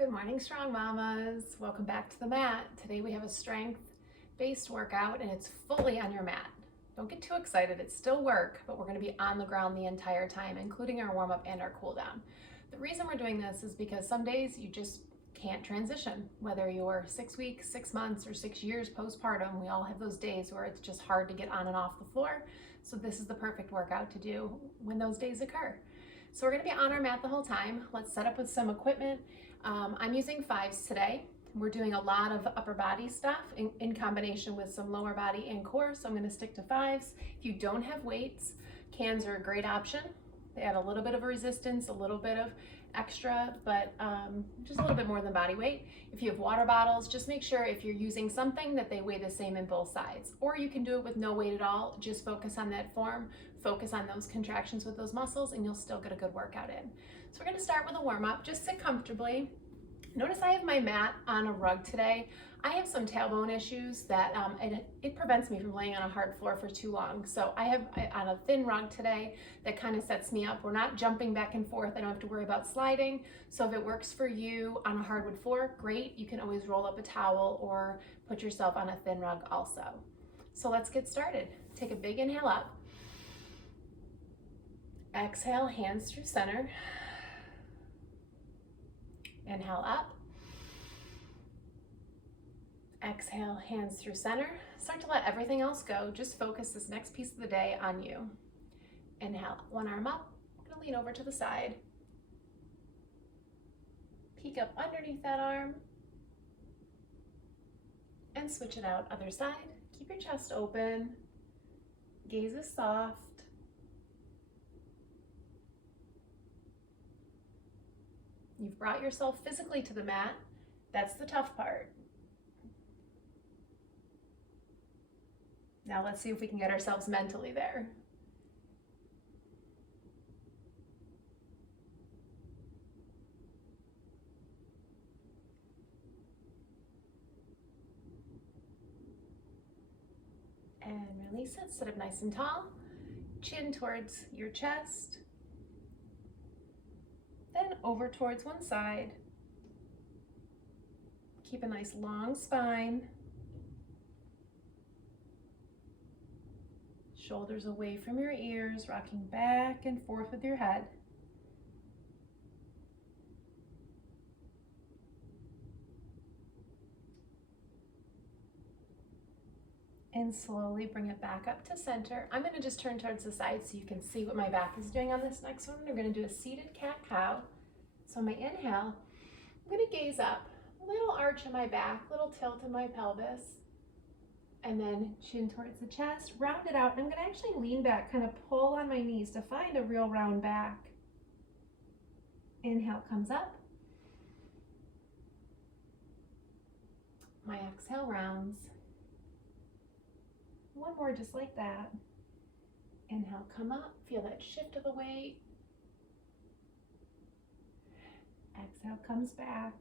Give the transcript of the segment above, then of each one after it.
Good morning, strong mamas. Welcome back to the mat. Today we have a strength-based workout and it's fully on your mat. Don't get too excited, it's still work, but we're gonna be on the ground the entire time, including our warm-up and our cool down. The reason we're doing this is because some days you just can't transition. Whether you're 6 weeks, 6 months, or 6 years postpartum, we all have those days where it's just hard to get on and off the floor. So this is the perfect workout to do when those days occur. So we're gonna be on our mat the whole time. Let's set up with some equipment. I'm using 5s today. We're doing a lot of upper body stuff in combination with some lower body and core, so I'm gonna stick to 5s. If you don't have weights, cans are a great option. They add a little bit of resistance, a little bit of extra, but just a little bit more than body weight. If you have water bottles, just make sure if you're using something that they weigh the same in both sides. Or you can do it with no weight at all, just focus on that form, focus on those contractions with those muscles, and you'll still get a good workout in. So we're gonna start with a warm-up. Just sit comfortably. Notice I have my mat on a rug today. I have some tailbone issues that it prevents me from laying on a hard floor for too long. So I have on a thin rug today that kind of sets me up. We're not jumping back and forth. I don't have to worry about sliding. So if it works for you on a hardwood floor, great. You can always roll up a towel or put yourself on a thin rug also. So let's get started. Take a big inhale up. Exhale, hands through center. Inhale up. Exhale, hands through center. Start to let everything else go. Just focus this next piece of the day on you. Inhale, one arm up. I'm gonna lean over to the side. Peek up underneath that arm. And switch it out, other side. Keep your chest open. Gaze is soft. You've brought yourself physically to the mat. That's the tough part. Now let's see if we can get ourselves mentally there. And release it, sit up nice and tall. Chin towards your chest. Then over towards one side. Keep a nice long spine. Shoulders away from your ears, rocking back and forth with your head. And slowly bring it back up to center. I'm going to just turn towards the side so you can see what my back is doing on this next one. We're going to do a seated cat-cow. So on my inhale, I'm going to gaze up. A little arch in my back, little tilt in my pelvis. And then chin towards the chest, round it out. And I'm going to actually lean back, kind of pull on my knees to find a real round back. Inhale comes up. My exhale rounds. One more just like that. Inhale, come up, feel that shift of the weight. Exhale, comes back.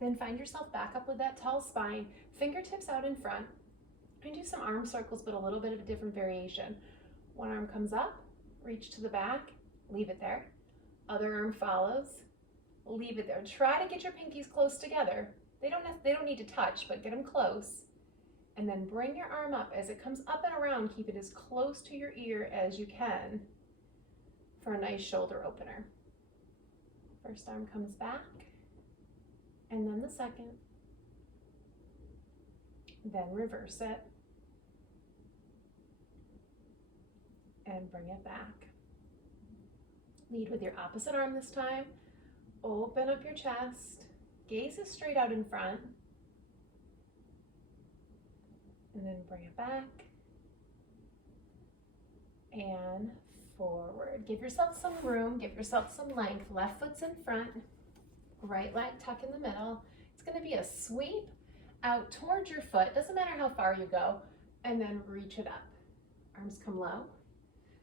Then find yourself back up with that tall spine, fingertips out in front, and do some arm circles, but a little bit of a different variation. One arm comes up, reach to the back, leave it there. Other arm follows, leave it there. Try to get your pinkies close together. They don't need to touch, but get them close. And then bring your arm up. As it comes up and around, keep it as close to your ear as you can for a nice shoulder opener. First arm comes back, and then the second. Then reverse it, and bring it back. Lead with your opposite arm this time. Open up your chest. Gaze is straight out in front. And then bring it back and forward. Give yourself some room, give yourself some length. Left foot's in front, right leg tuck in the middle. It's going to be a sweep out towards your foot, doesn't matter how far you go, and then reach it up. Arms come low,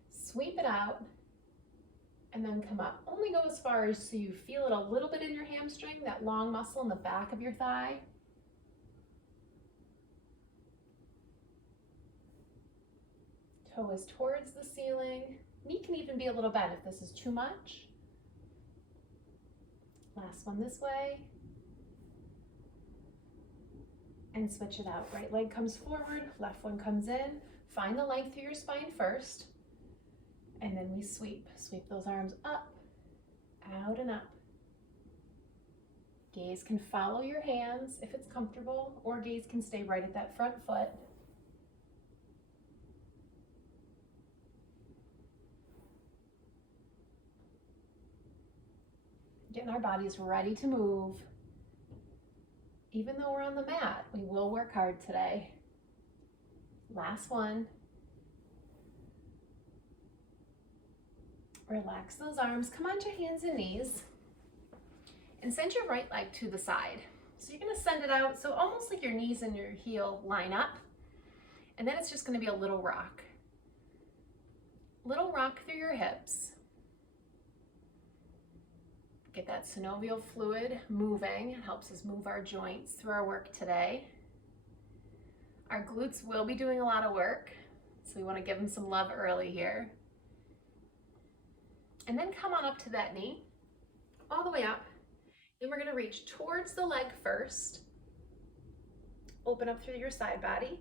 sweep it out, and then come up. Only go as far as so you feel it a little bit in your hamstring, that long muscle in the back of your thigh. Toe is towards the ceiling. Knee can even be a little bent if this is too much. Last one this way. And switch it out. Right leg comes forward, left one comes in. Find the length through your spine first. And then we sweep. Sweep those arms up, out and up. Gaze can follow your hands if it's comfortable, or gaze can stay right at that front foot. Getting our bodies ready to move. Even though we're on the mat, we will work hard today. Last one. Relax those arms, come onto your hands and knees, and send your right leg to the side. So you're gonna send it out, so almost like your knees and your heel line up, and then it's just gonna be a little rock. Little rock through your hips. Get that synovial fluid moving. It helps us move our joints through our work today. Our glutes will be doing a lot of work, so we want to give them some love early here. And then come on up to that knee, all the way up. And we're going to reach towards the leg first. Open up through your side body.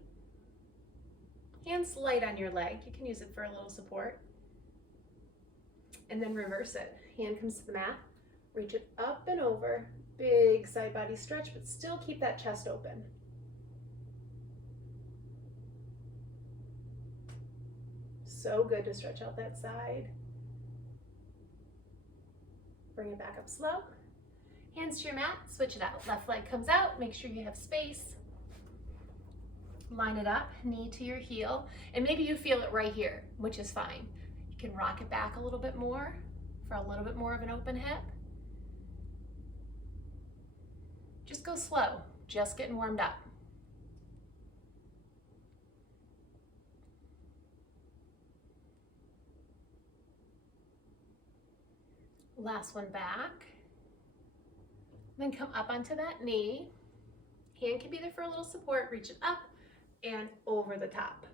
Hands light on your leg. You can use it for a little support. And then reverse it. Hand comes to the mat. Reach it up and over, big side body stretch, but still keep that chest open. So good to stretch out that side. Bring it back up slow. Hands to your mat, switch it out. Left leg comes out, make sure you have space. Line it up, knee to your heel, and maybe you feel it right here, which is fine. You can rock it back a little bit more for a little bit more of an open hip. Just go slow, just getting warmed up. Last one back. Then come up onto that knee. Hand can be there for a little support. Reach it up and over the top.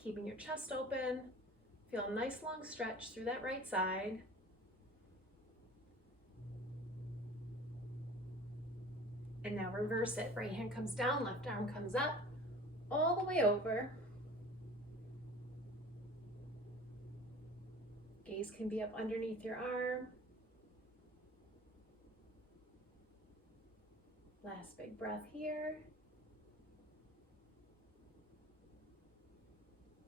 Keeping your chest open. Feel a nice long stretch through that right side. And now reverse it. Right hand comes down, left arm comes up, all the way over. Gaze can be up underneath your arm. Last big breath here.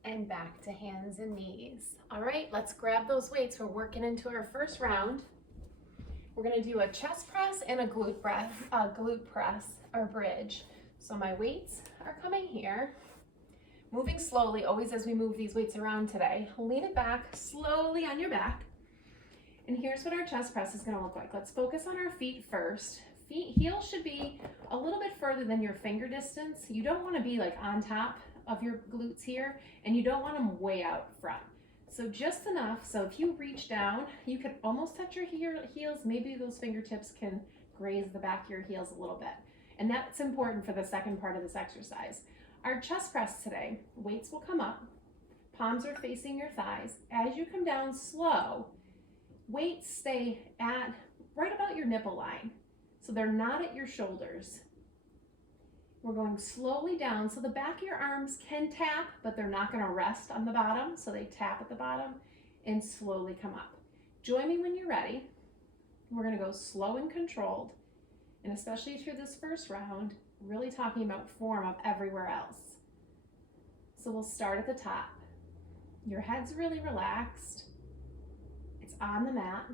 And back to hands and knees. All right, let's grab those weights. We're working into our first round. We're gonna do a chest press and a glute press or bridge. So my weights are coming here. Moving slowly, always as we move these weights around today. Lean it back slowly on your back. And here's what our chest press is gonna look like. Let's focus on our feet first. Heels should be a little bit further than your finger distance. You don't wanna be like on top of your glutes here, and you don't want them way out front. So just enough, so if you reach down, you could almost touch your heels, maybe those fingertips can graze the back of your heels a little bit. And that's important for the second part of this exercise. Our chest press today, weights will come up, palms are facing your thighs. As you come down slow, weights stay at right about your nipple line. So they're not at your shoulders. We're going slowly down, so the back of your arms can tap, but they're not gonna rest on the bottom, so they tap at the bottom and slowly come up. Join me when you're ready. We're gonna go slow and controlled, and especially through this first round, really talking about form of everywhere else. So we'll start at the top. Your head's really relaxed. It's on the mat.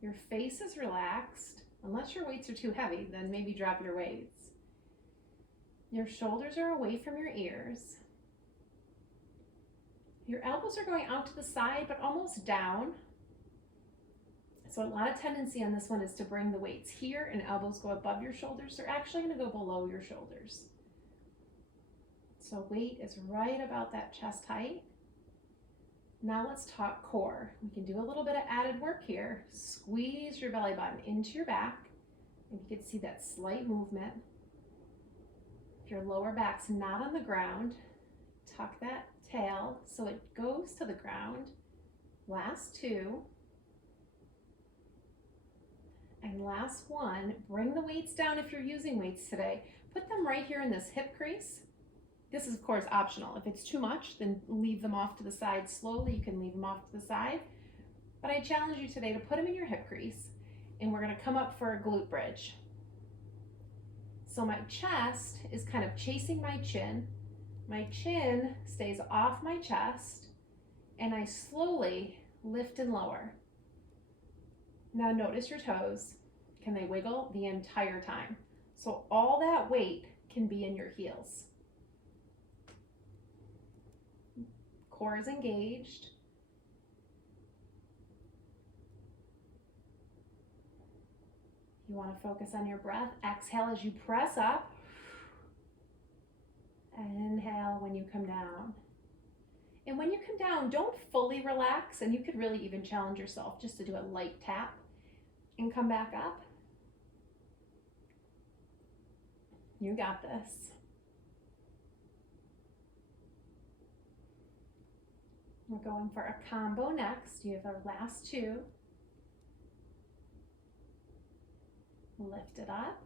Your face is relaxed. Unless your weights are too heavy, then maybe drop your weights. Your shoulders are away from your ears. Your elbows are going out to the side, but almost down. So a lot of tendency on this one is to bring the weights here and elbows go above your shoulders. They're actually gonna go below your shoulders. So weight is right about that chest height. Now let's talk core. We can do a little bit of added work here. Squeeze your belly button into your back. And you can see that slight movement. If your lower back's not on the ground, tuck that tail so it goes to the ground. Last two. And last one, bring the weights down if you're using weights today. Put them right here in this hip crease. This is of course optional. If it's too much, then leave them off to the side slowly. You can leave them off to the side. But I challenge you today to put them in your hip crease, and we're gonna come up for a glute bridge. So my chest is kind of chasing my chin. My chin stays off my chest, and I slowly lift and lower. Now notice your toes. Can they wiggle the entire time? So all that weight can be in your heels. Core is engaged. You want to focus on your breath. Exhale as you press up. Inhale when you come down. And when you come down, don't fully relax, and you could really even challenge yourself just to do a light tap and come back up. You got this. We're going for a combo next. You have our last two. Lift it up.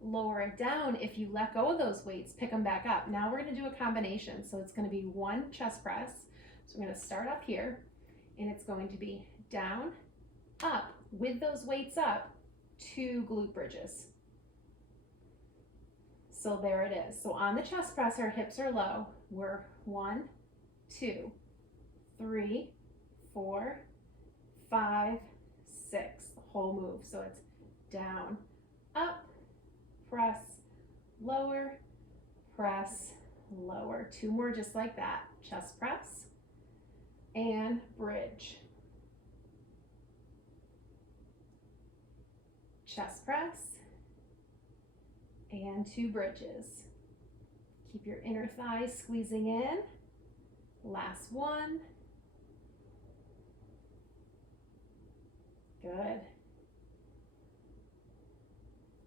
Lower it down. If you let go of those weights, pick them back up. Now we're going to do a combination. So it's going to be one chest press. So we're going to start up here, and it's going to be down, up, with those weights up, 2 glute bridges. So there it is. So on the chest press, our hips are low. We're 1, 2, 3, 4, 5, 6, the whole move. So it's down, up, press, lower, press, lower. 2 more just like that. Chest press and bridge. Chest press and 2 bridges. Keep your inner thighs squeezing in. Last one. Good.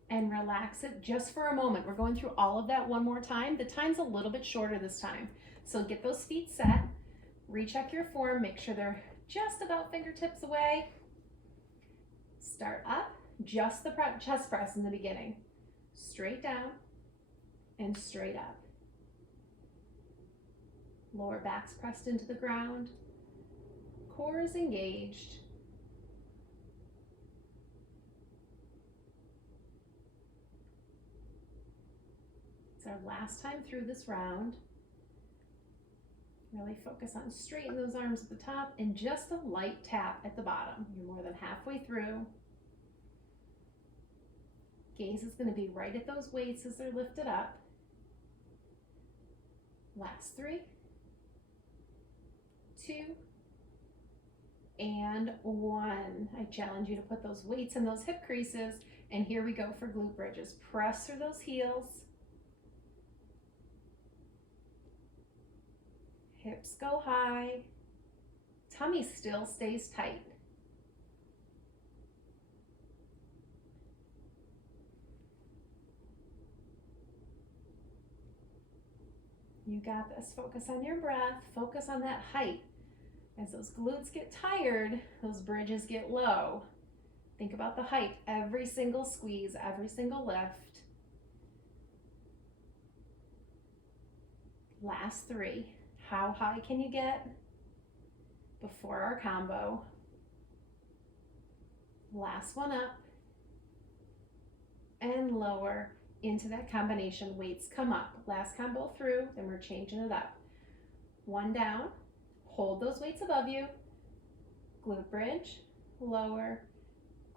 And relax it just for a moment. We're going through all of that one more time. The time's a little bit shorter this time. So get those feet set, recheck your form, make sure they're just about fingertips away. Start up, just the chest press in the beginning. Straight down and straight up. Lower back's pressed into the ground. Core is engaged. It's our last time through this round. Really focus on straightening those arms at the top and just a light tap at the bottom. You're more than halfway through. Gaze is going to be right at those weights as they're lifted up. Last 3, 2, and 1. I challenge you to put those weights in those hip creases, and here we go for glute bridges. Press through those heels. Hips go high. Tummy still stays tight. You got this. Focus on your breath. Focus on that height. As those glutes get tired, those bridges get low. Think about the height. Every single squeeze, every single lift. Last 3. How high can you get before our combo? Last one up and lower into that combination. Weights come up. Last combo through, then we're changing it up. 1 down, hold those weights above you. Glute bridge, lower,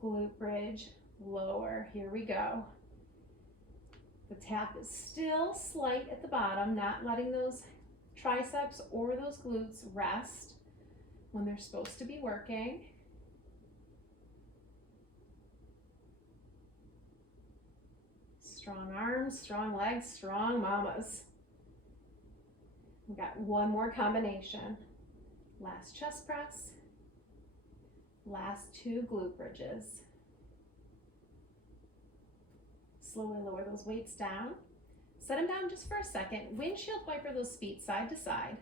glute bridge, lower. Here we go. The tap is still slight at the bottom, not letting those triceps or those glutes rest when they're supposed to be working. Strong arms, strong legs, strong mamas. We've got one more combination. Last chest press, last 2 glute bridges. Slowly lower those weights down. Set them down just for a second. Windshield wiper those feet side to side.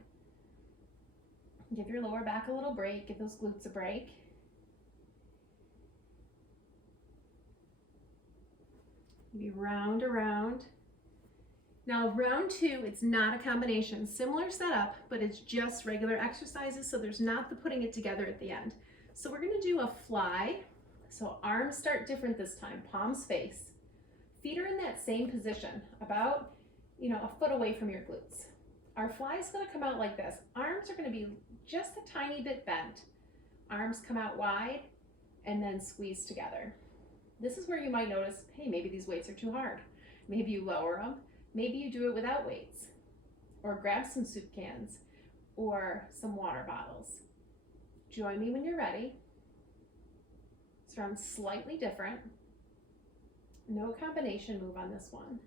Give your lower back a little break. Give those glutes a break. Maybe round around. Now round 2, it's not a combination. Similar setup, but it's just regular exercises, so there's not the putting it together at the end. So we're gonna do a fly. So arms start different this time, palms face. Feet are in that same position, about a foot away from your glutes. Our fly is gonna come out like this. Arms are gonna be just a tiny bit bent. Arms come out wide and then squeeze together. This is where you might notice, hey, maybe these weights are too hard. Maybe you lower them. Maybe you do it without weights, or grab some soup cans or some water bottles. Join me when you're ready. This round's slightly different. No combination move on this one.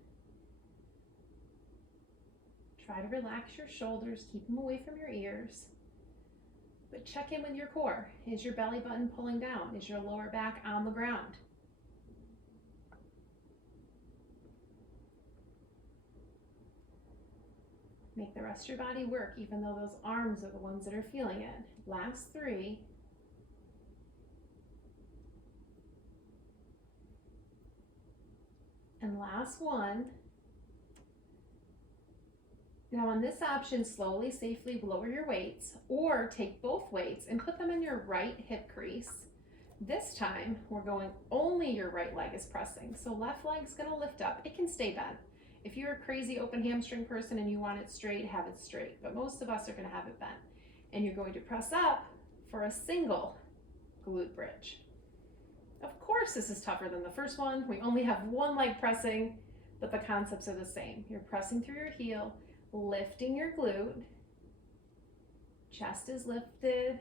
Try to relax your shoulders, keep them away from your ears. But check in with your core. Is your belly button pulling down? Is your lower back on the ground? Make the rest of your body work, even though those arms are the ones that are feeling it. Last 3. And last 1. Now on this option, slowly, safely lower your weights, or take both weights and put them in your right hip crease. This time, we're going only your right leg is pressing. So left leg's gonna lift up. It can stay bent. If you're a crazy open hamstring person and you want it straight, have it straight. But most of us are gonna have it bent. And you're going to press up for a single glute bridge. Of course, this is tougher than the first one. We only have one leg pressing, but the concepts are the same. You're pressing through your heel, lifting your glute, chest is lifted,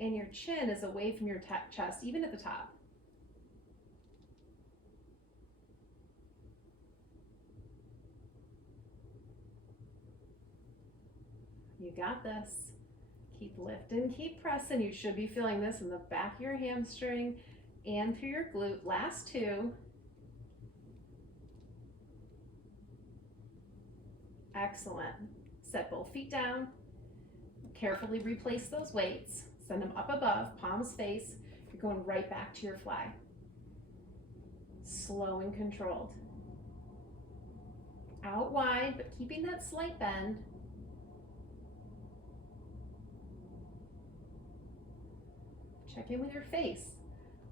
and your chin is away from your chest, even at the top. You got this. Keep lifting, keep pressing. You should be feeling this in the back of your hamstring and through your glute. Last 2. Excellent. Set both feet down. Carefully replace those weights. Send them up above, palms face. You're going right back to your fly. Slow and controlled. Out wide, but keeping that slight bend. Check in with your face.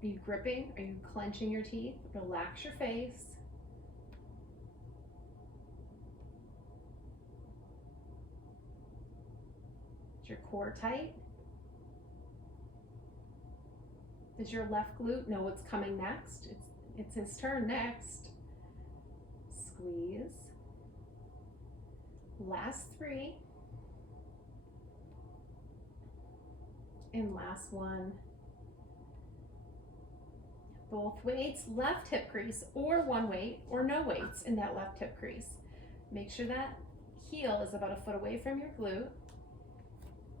Are you gripping? Are you clenching your teeth? Relax your face. Is your core tight? Does your left glute know what's coming next? It's his turn next. Squeeze. Last 3. And last 1. Both weights, left hip crease, or one weight, or no weights in that left hip crease. Make sure that heel is about a foot away from your glute.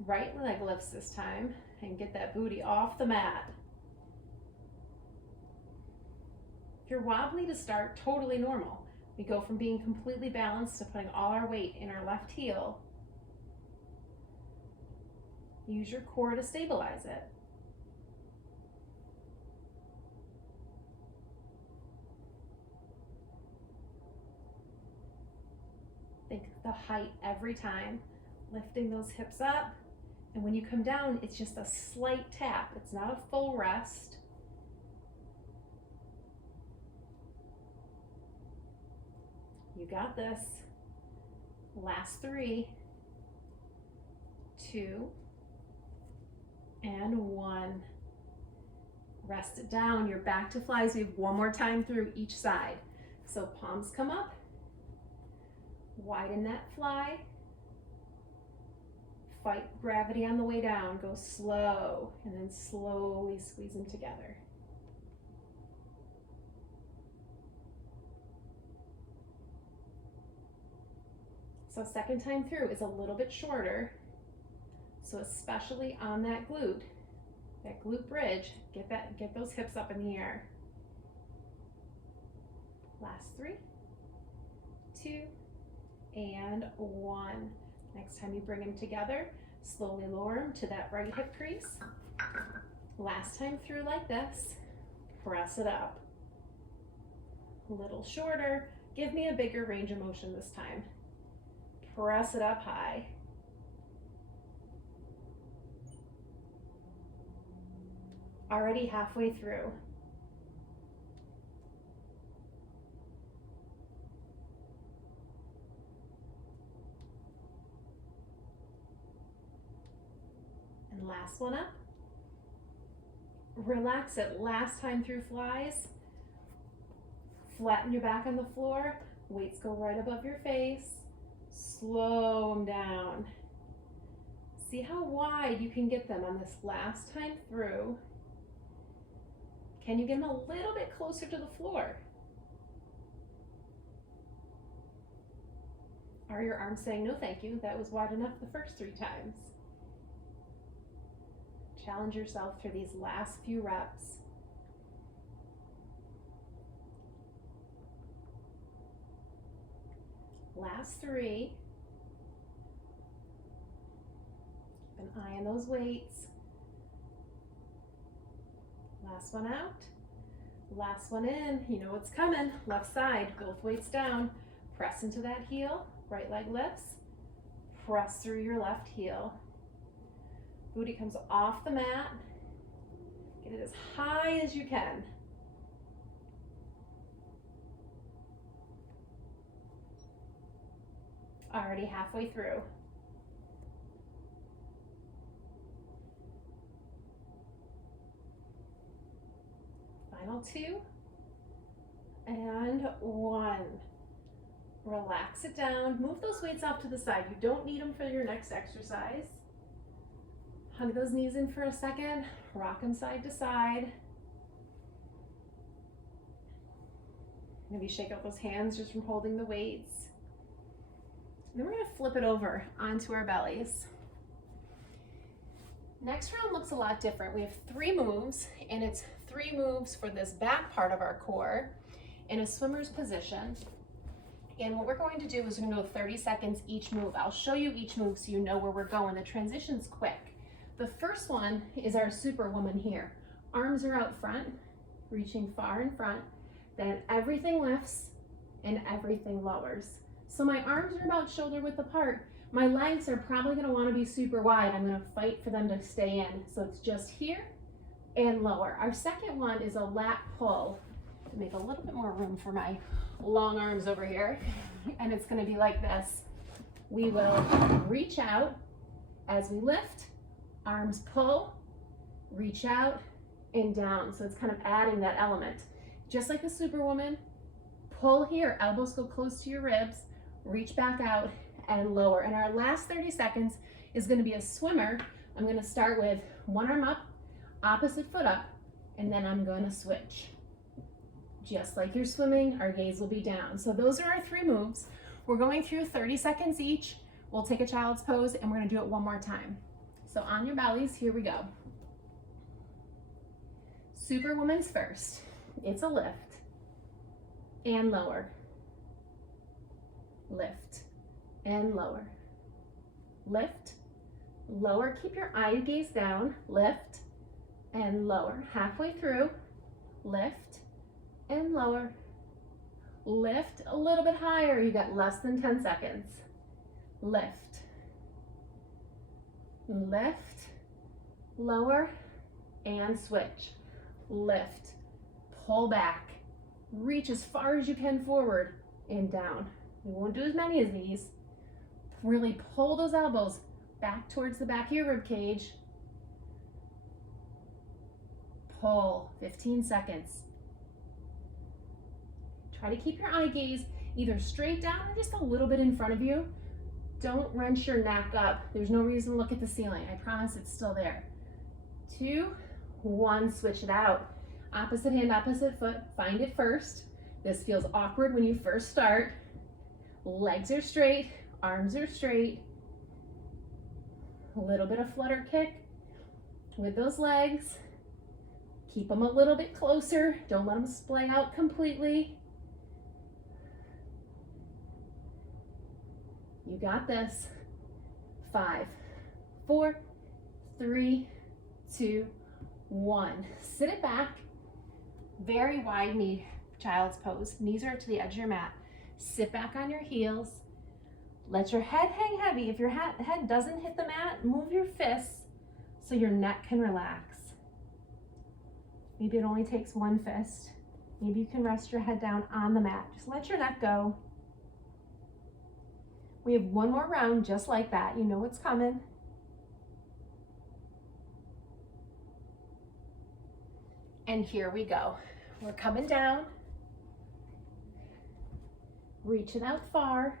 Right leg lifts this time, and get that booty off the mat. If you're wobbly to start, totally normal. We go from being completely balanced to putting all our weight in our left heel. Use your core to stabilize it. Think the height every time, lifting those hips up. And when you come down, it's just a slight tap. It's not a full rest. You got this. Last 3, 2, and 1. Rest it down. You're back to flies. We have one more time through each side. So palms come up. Widen that fly. Fight gravity on the way down. Go slow, and then slowly squeeze them together. So second time through is a little bit shorter. So especially on that glute bridge, get those hips up in the air. Last 3, 2, and 1. Next time you bring them together, slowly lower them to that right hip crease. Last time through like this, press it up. A little shorter. Give me a bigger range of motion this time. Press it up high. Already halfway through. And last one up. Relax it. Last time through flies. Flatten your back on the floor. Weights go right above your face. Slow them down. See how wide you can get them on this last time through. Can you get them a little bit closer to the floor? Are your arms saying, no thank you, that was wide enough the first 3 times? Challenge yourself through these last few reps. Last 3. Keep an eye on those weights. Last one out. Last one in. You know what's coming. Left side, both weights down. Press into that heel. Right leg lifts. Press through your left heel. Booty comes off the mat. Get it as high as you can. Already halfway through. Final 2 and 1. Relax it down. Move those weights off to the side. You don't need them for your next exercise. Hug those knees in for a second. Rock them side to side. Maybe shake out those hands just from holding the weights. Then we're going to flip it over onto our bellies. Next round looks a lot different. We have 3 moves, and it's 3 moves for this back part of our core in a swimmer's position. And what we're going to do is we're going to go 30 seconds each move. I'll show you each move so you know where we're going. The transition's quick. The first one is our Superwoman here. Arms are out front, reaching far in front. Then everything lifts and everything lowers. So my arms are about shoulder width apart. My legs are probably going to want to be super wide. I'm going to fight for them to stay in. So it's just here and lower. Our second one is a lat pull. Make a little bit more room for my long arms over here. And it's going to be like this. We will reach out as we lift, arms pull, reach out and down. So it's kind of adding that element. Just like the Superwoman, pull here, elbows go close to your ribs, reach back out and lower. And our last 30 seconds is going to be a swimmer. I'm going to start with one arm up, opposite foot up, and then I'm going to switch. Just like you're swimming, our gaze will be down. So those are our 3 moves. We're going through 30 seconds each. We'll take a child's pose and we're going to do it one more time. So on your bellies, here we go. Superwoman's first. It's a lift and lower. Lift and lower. Lift, lower. Keep your eye gaze down. Lift and lower. Halfway through. Lift and lower. Lift a little bit higher. You got less than 10 seconds. Lift. Lift, lower, and switch. Lift, pull back. Reach as far as you can forward and down. We won't do as many as these. Really pull those elbows back towards the back of your rib cage. Pull, 15 seconds. Try to keep your eye gaze either straight down or just a little bit in front of you. Don't wrench your neck up. There's no reason to look at the ceiling. I promise it's still there. 2, 1, switch it out. Opposite hand, opposite foot, find it first. This feels awkward when you first start. Legs are straight, arms are straight. A little bit of flutter kick with those legs. Keep them a little bit closer. Don't let them splay out completely. You got this. 5, 4, 3, 2, 1. Sit it back. Very wide knee child's pose. Knees are to the edge of your mat. Sit back on your heels. Let your head hang heavy. If your head doesn't hit the mat, move your fists so your neck can relax. Maybe it only takes one fist. Maybe you can rest your head down on the mat. Just let your neck go. We have one more round just like that. You know what's coming. And here we go. We're coming down. Reaching out far.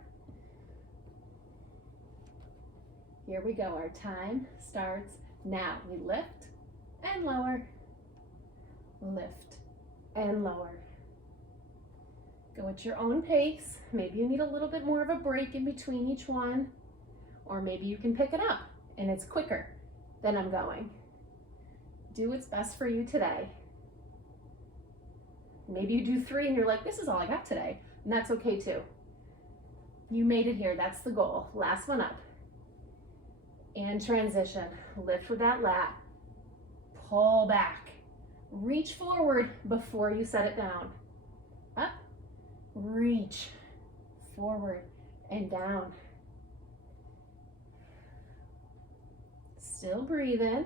Here we go. Our time starts now. We lift and lower. Lift and lower. Go at your own pace. Maybe you need a little bit more of a break in between each one, or maybe you can pick it up and it's quicker than I'm going. Do what's best for you today. Maybe you do 3 and you're like, this is all I got today, and that's okay too. You made it here. That's the goal. Last one up. And transition. Lift with that lat. Pull back. Reach forward before you set it down. Up, reach forward and down. Still breathing.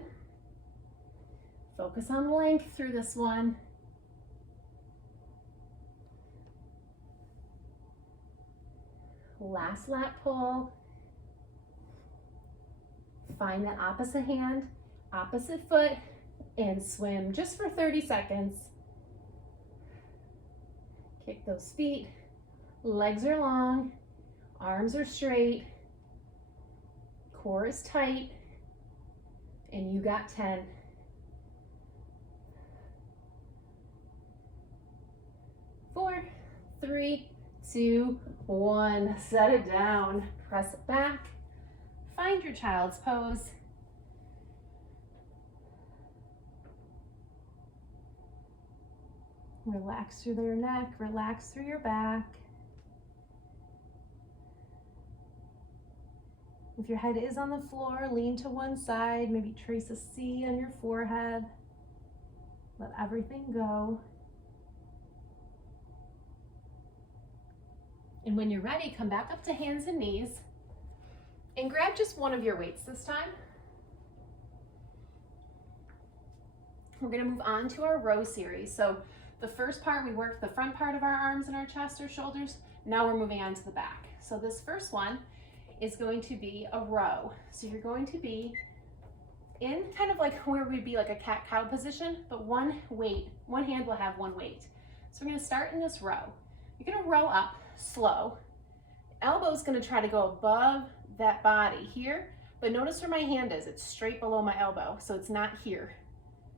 Focus on length through this one. Last lat pull. Find that opposite hand, opposite foot, and swim just for 30 seconds. Kick those feet. Legs are long. Arms are straight. Core is tight. And you got 10. Four, 3, 2, 1. Set it down. Press it back. Find your child's pose. Relax through your neck, relax through your back. If your head is on the floor, lean to one side, maybe trace a C on your forehead. Let everything go. And when you're ready, come back up to hands and knees and grab just one of your weights this time. We're gonna move on to our row series. So the first part, we worked the front part of our arms and our chest or shoulders. Now we're moving on to the back. So this first one is going to be a row. So you're going to be in kind of like where we'd be like a cat-cow position, but one hand will have one weight. So we're gonna start in this row. You're gonna row up slow. Elbow's gonna try to go above that body here, but notice where my hand is. It's straight below my elbow, so it's not here,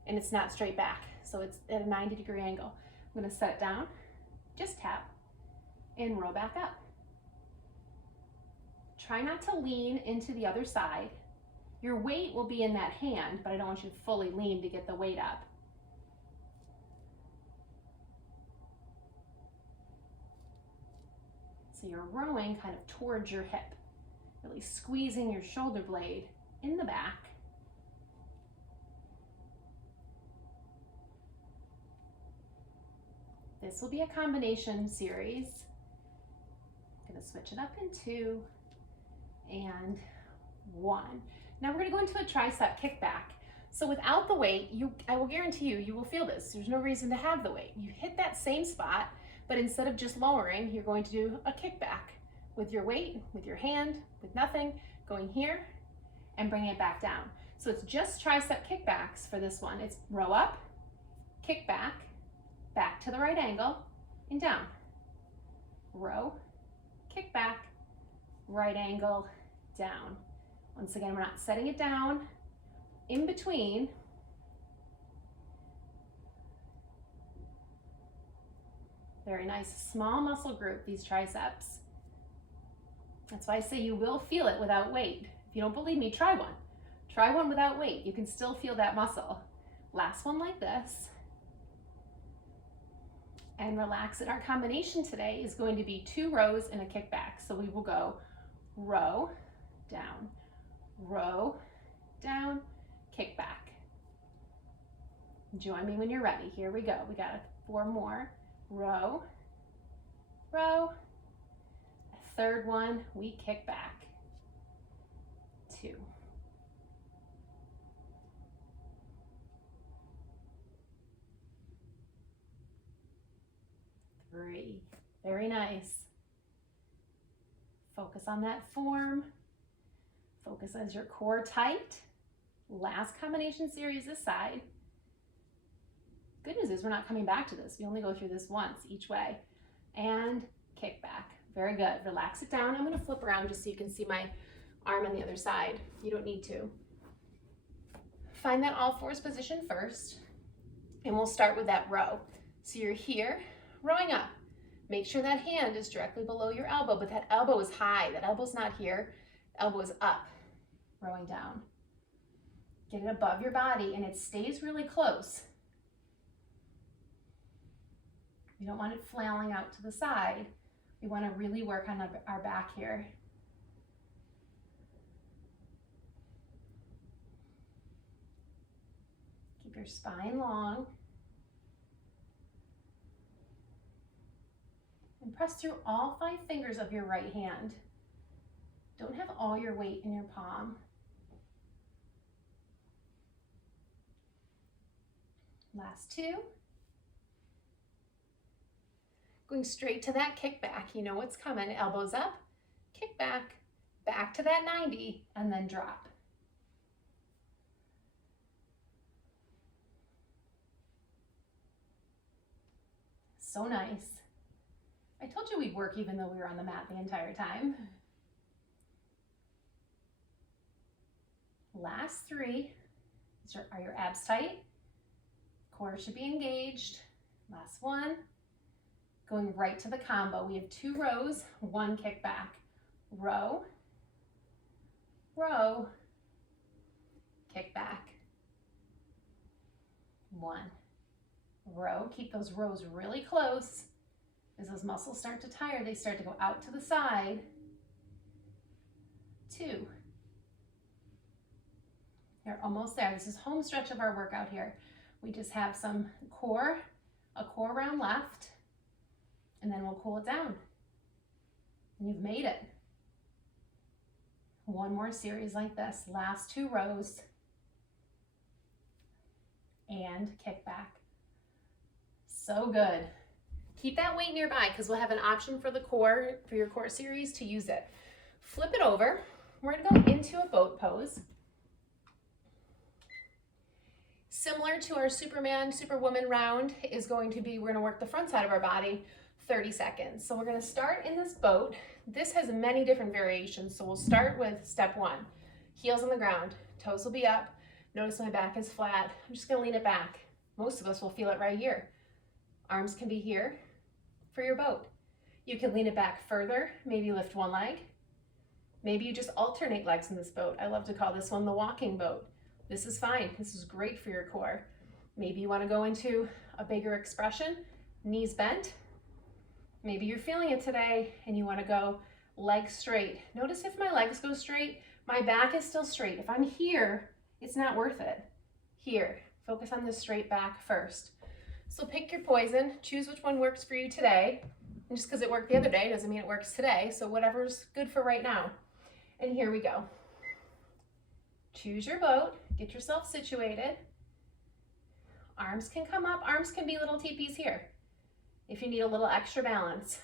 and it's not straight back. So it's at a 90-degree angle. I'm gonna set it down, just tap, and row back up. Try not to lean into the other side. Your weight will be in that hand, but I don't want you to fully lean to get the weight up. So you're rowing kind of towards your hip, really squeezing your shoulder blade in the back. This will be a combination series. I'm gonna switch it up in 2 and 1. Now we're gonna go into a tricep kickback. So without the weight, I will guarantee you will feel this. There's no reason to have the weight. You hit that same spot, but instead of just lowering, you're going to do a kickback with your weight, with your hand, with nothing, going here and bringing it back down. So it's just tricep kickbacks for this one. It's row up, kick back to the right angle, and down. Row, kick back, right angle, down. Once again, we're not setting it down. In between, very nice small muscle group, these triceps. That's why I say you will feel it without weight. If you don't believe me, try one. Try one without weight. You can still feel that muscle. Last one like this. And relax. And our combination today is going to be 2 rows and a kickback. So we will go row, down, kick back. Join me when you're ready. Here we go. We got 4 more. row, row. A third one, we kick back. 2. 3. Very nice. Focus on that form. Focus as your core tight. Last combination series this side. Good news is we're not coming back to this. We only go through this once each way. And kick back. Very good. Relax it down. I'm going to flip around just so you can see my arm on the other side. You don't need to. Find that all fours position first. And we'll start with that row. So you're here, rowing up. Make sure that hand is directly below your elbow, but that elbow is high. That elbow's not here. Elbow is up, rowing down. Get it above your body and it stays really close. We don't want it flailing out to the side. We want to really work on our back here. Keep your spine long. And press through all 5 fingers of your right hand. Don't have all your weight in your palm. Last 2. Going straight to that kickback. You know what's coming. Elbows up, kick back, back to that 90, and then drop. So nice. I told you we'd work even though we were on the mat the entire time. Last 3. Are your abs tight? Core should be engaged. Last 1. Going right to the combo. We have 2 rows, 1 kick back. Row, row, kick back. 1. Row. Keep those rows really close. As those muscles start to tire, they start to go out to the side. 2. You're almost there. This is home stretch of our workout here. We just have some core, a core round left, and then we'll cool it down. And you've made it. 1 more series like this. Last 2 rows. And kick back. So good. Keep that weight nearby because we'll have an option for the core, for your core series to use it. Flip it over. We're going to go into a boat pose. Similar to our Superwoman round is going to be, we're going to work the front side of our body 30 seconds. So we're going to start in this boat. This has many different variations. So we'll start with step 1. Heels on the ground, toes will be up. Notice my back is flat. I'm just going to lean it back. Most of us will feel it right here. Arms can be here for your boat. You can lean it back further, maybe lift one leg. Maybe you just alternate legs in this boat. I love to call this one the walking boat. This is fine. This is great for your core. Maybe you want to go into a bigger expression, knees bent. Maybe you're feeling it today and you want to go legs straight. Notice if my legs go straight, my back is still straight. If I'm here, it's not worth it. Here, focus on this straight back first. So pick your poison, choose which one works for you today. And just because it worked the other day doesn't mean it works today. So whatever's good for right now. And here we go. Choose your boat, get yourself situated. Arms can come up, arms can be little teepees here if you need a little extra balance.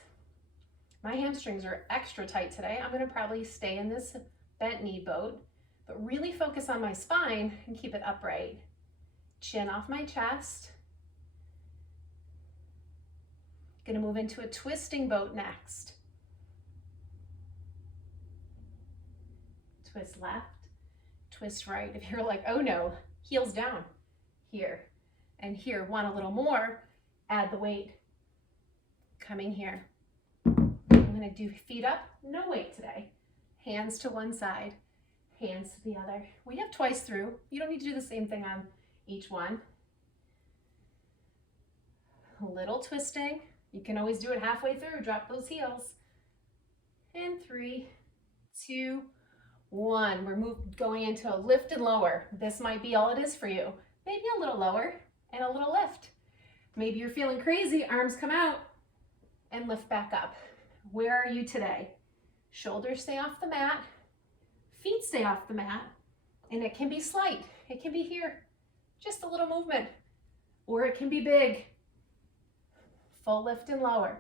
My hamstrings are extra tight today. I'm gonna probably stay in this bent knee boat, but really focus on my spine and keep it upright. Chin off my chest. Gonna move into a twisting boat next. Twist left, twist right. If you're like, oh no, heels down, here. And here, want a little more, add the weight. Coming here. I'm gonna do feet up, no weight today. Hands to one side, hands to the other. We have twice through. You don't need to do the same thing on each one. A little twisting. You can always do it halfway through, drop those heels. And 3, 2, 1. We're going into a lift and lower. This might be all it is for you. Maybe a little lower and a little lift. Maybe you're feeling crazy, arms come out and lift back up. Where are you today? Shoulders stay off the mat, feet stay off the mat, and it can be slight. It can be here, just a little movement, or it can be big. Full lift and lower.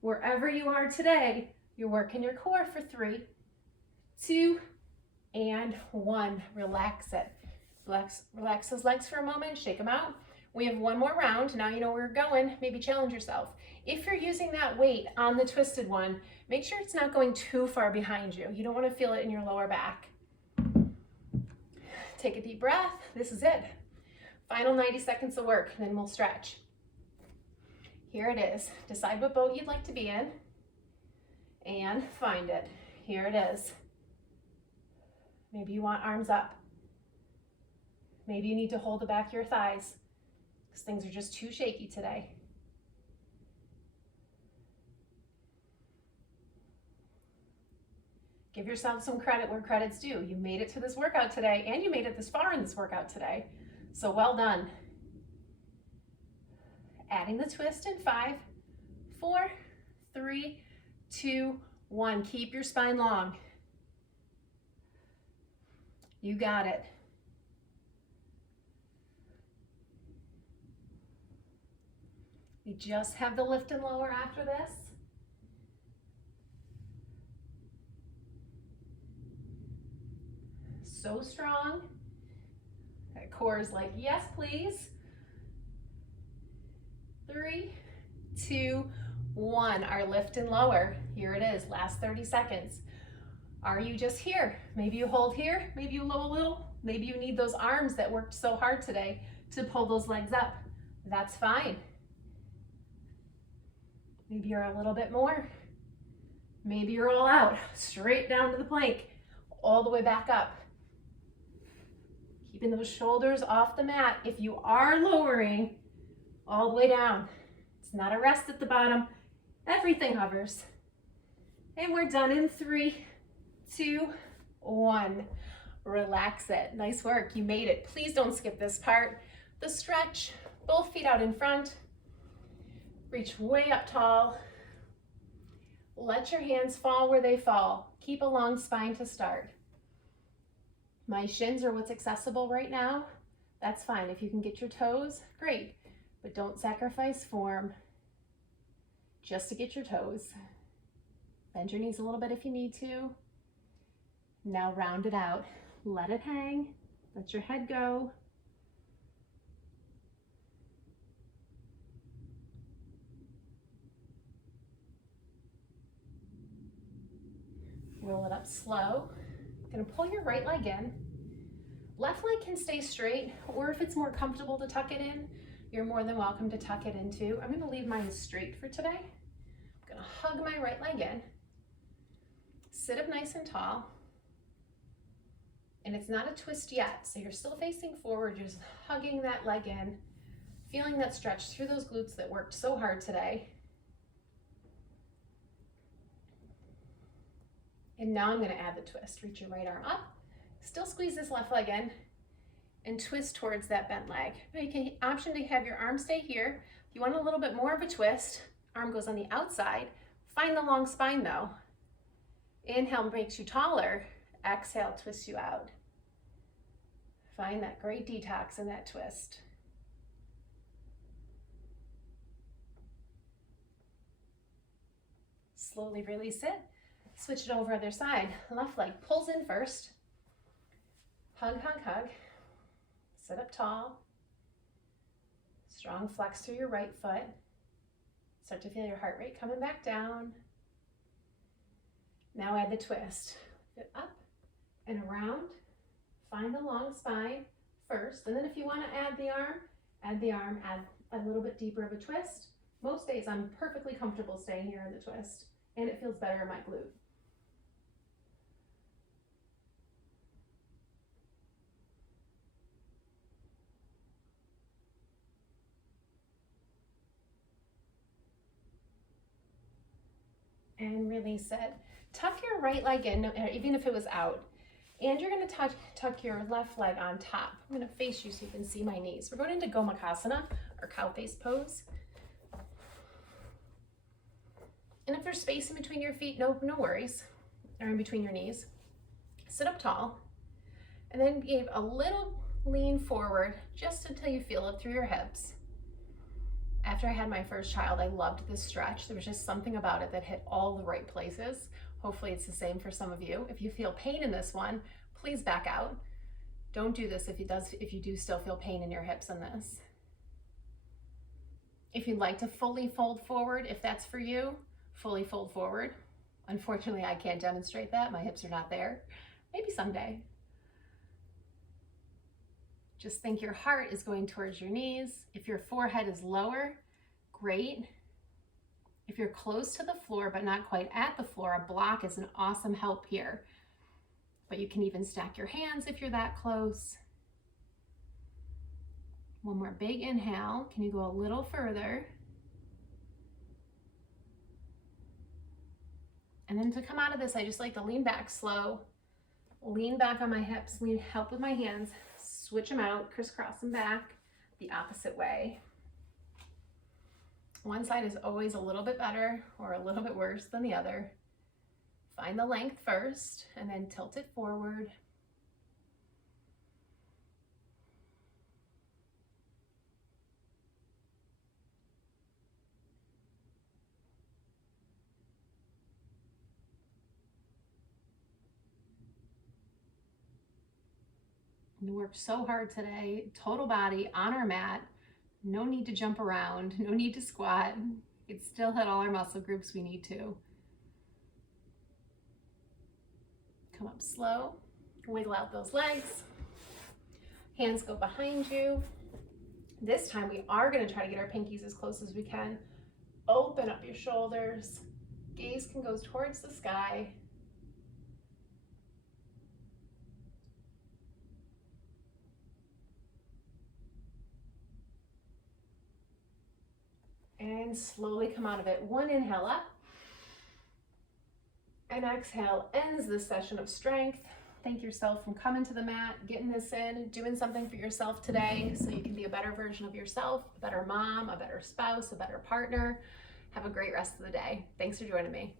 Wherever you are today, you're working your core for 3, 2, and 1. Relax it. Relax those legs for a moment, shake them out. We have one more round. Now you know where we're going. Maybe challenge yourself. If you're using that weight on the twisted one, make sure it's not going too far behind you. You don't want to feel it in your lower back. Take a deep breath. This is it. Final 90 seconds of work, and then we'll stretch. Here it is. Decide what boat you'd like to be in and find it. Here it is. Maybe you want arms up. Maybe you need to hold the back of your thighs because things are just too shaky today. Give yourself some credit where credit's due. You made it to this workout today, and you made it this far in this workout today. So well done. Adding the twist in 5, 4, 3, 2, 1. Keep your spine long. You got it. We just have the lift and lower after this. So strong. That core is like, yes, please. 3, 2, 1. Our lift and lower. Here it is. Last 30 seconds. Are you just here? Maybe you hold here. Maybe you low a little. Maybe you need those arms that worked so hard today to pull those legs up. That's fine. Maybe you're a little bit more. Maybe you're all out. Straight down to the plank. All the way back up. Keeping those shoulders off the mat. If you are lowering, all the way down. It's not a rest at the bottom. Everything hovers. And we're done in 3, 2, 1. Relax it. Nice work. You made it. Please don't skip this part. The stretch. Both feet out in front. Reach way up tall. Let your hands fall where they fall. Keep a long spine to start. My shins are what's accessible right now. That's fine. If you can get your toes, great. But don't sacrifice form just to get your toes. Bend your knees a little bit if you need to. Now round it out. Let it hang. Let your head go. Roll it up slow. Gonna pull your right leg in. Left leg can stay straight, or if it's more comfortable to tuck it in, you're more than welcome to tuck it in too. I'm gonna leave mine straight for today. I'm gonna hug my right leg in. Sit up nice and tall. And it's not a twist yet, so you're still facing forward, just hugging that leg in, feeling that stretch through those glutes that worked so hard today. And now I'm gonna add the twist. Reach your right arm up, still squeeze this left leg in, and twist towards that bent leg. Now you can option to have your arm stay here. If you want a little bit more of a twist, arm goes on the outside. Find the long spine though. Inhale makes you taller. Exhale twists you out. Find that great detox in that twist. Slowly release it. Switch it over other side. Left leg pulls in first. Hug, hug, hug. Sit up tall. Strong flex through your right foot. Start to feel your heart rate coming back down. Now add the twist. Get up and around. Find the long spine first. And then if you want to add the arm, add a little bit deeper of a twist. Most days I'm perfectly comfortable staying here in the twist, and it feels better in my glute. And release it. Tuck your right leg in, even if it was out. And you're gonna tuck your left leg on top. I'm gonna face you so you can see my knees. We're going into Gomakasana, or cow face pose. And if there's space in between your feet, no worries, or in between your knees. Sit up tall, and then give a little lean forward just until you feel it through your hips. After I had my first child, I loved this stretch. There was just something about it that hit all the right places. Hopefully it's the same for some of you. If you feel pain in this one, please back out. Don't do this if you do still feel pain in your hips in this. If you'd like to fully fold forward, if that's for you, fully fold forward. Unfortunately, I can't demonstrate that. My hips are not there. Maybe someday. Just think your heart is going towards your knees. If your forehead is lower, great. If you're close to the floor but not quite at the floor, a block is an awesome help here. But you can even stack your hands if you're that close. One more big inhale. Can you go a little further? And then to come out of this, I just like to lean back slow. Lean back on my hips, help with my hands. Switch them out, crisscross them back the opposite way. One side is always a little bit better or a little bit worse than the other. Find the length first and then tilt it forward. We worked so hard today, total body on our mat. No need to jump around, no need to squat. It still hit all our muscle groups we need to. Come up slow, wiggle out those legs. Hands go behind you. This time we are gonna try to get our pinkies as close as we can. Open up your shoulders. Gaze can go towards the sky. And slowly come out of it. One inhale up. And exhale ends this session of strength. Thank yourself for coming to the mat, getting this in, doing something for yourself today so you can be a better version of yourself, a better mom, a better spouse, a better partner. Have a great rest of the day. Thanks for joining me.